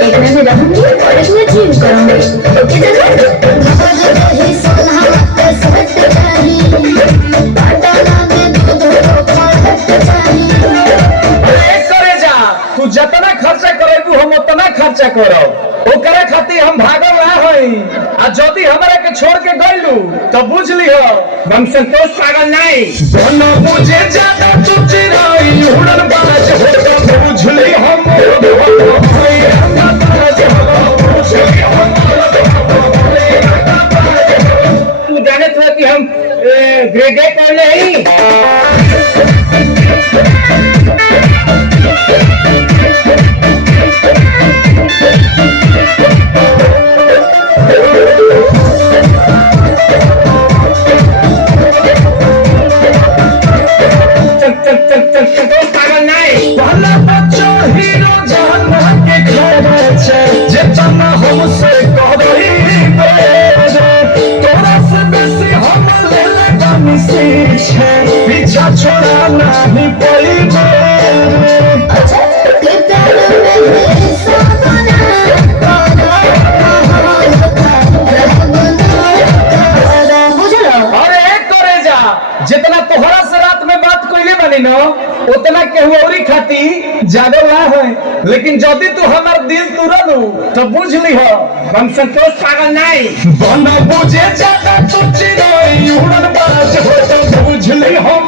एक में रहूंगी और एक में जिम करूंगी। ओके तू जितना खर्चा करेबू हम उतना खर्चा करब। ओकरे खातिर हम भागल ना होई। आ जदी हमरा के छोड़ के गइलू तो बुझ लियो हम संतोष पागल नहीं। दोनों मुझे ज्यादा तू चिराई उड़न बाज हो तो बुझ ली हम तू जाने तो कि हम ग्रेजुएट कर नहीं। पीछा छोड़ा नहीं पड़ेगा। जितना तोहरा से रात में बात कोई बनी न उतना केहू औरी खाती ज्यादा ना है। लेकिन जदि तू हमार दिल तुरलू तो बुझ ली हो हम संतोष पागल नहीं। बना बुझे ज्यादा तू चिरोई उड़न बाज हो तो बुझ ली हम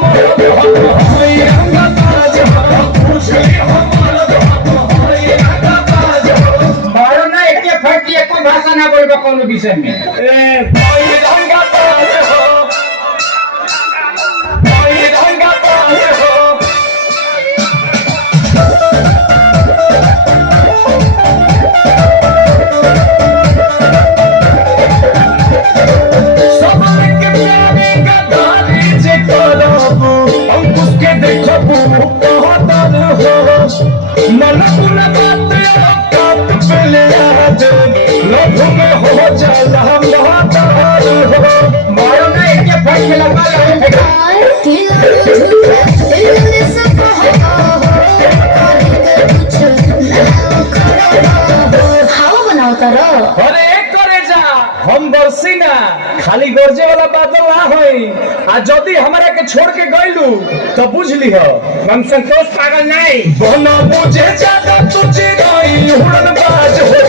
मारो ना एक फट कोई भाषा ना बोलबा कोनो विषय में। हम बरसी ना खाली गरजे वाला बादल ना होई। आ जदी हमरा के छोड़ के गइलू तो बुझ लिहो हम संतोष पागल नहीं। बना बुझे ज्यादा तुझे गई उड़न बाज हो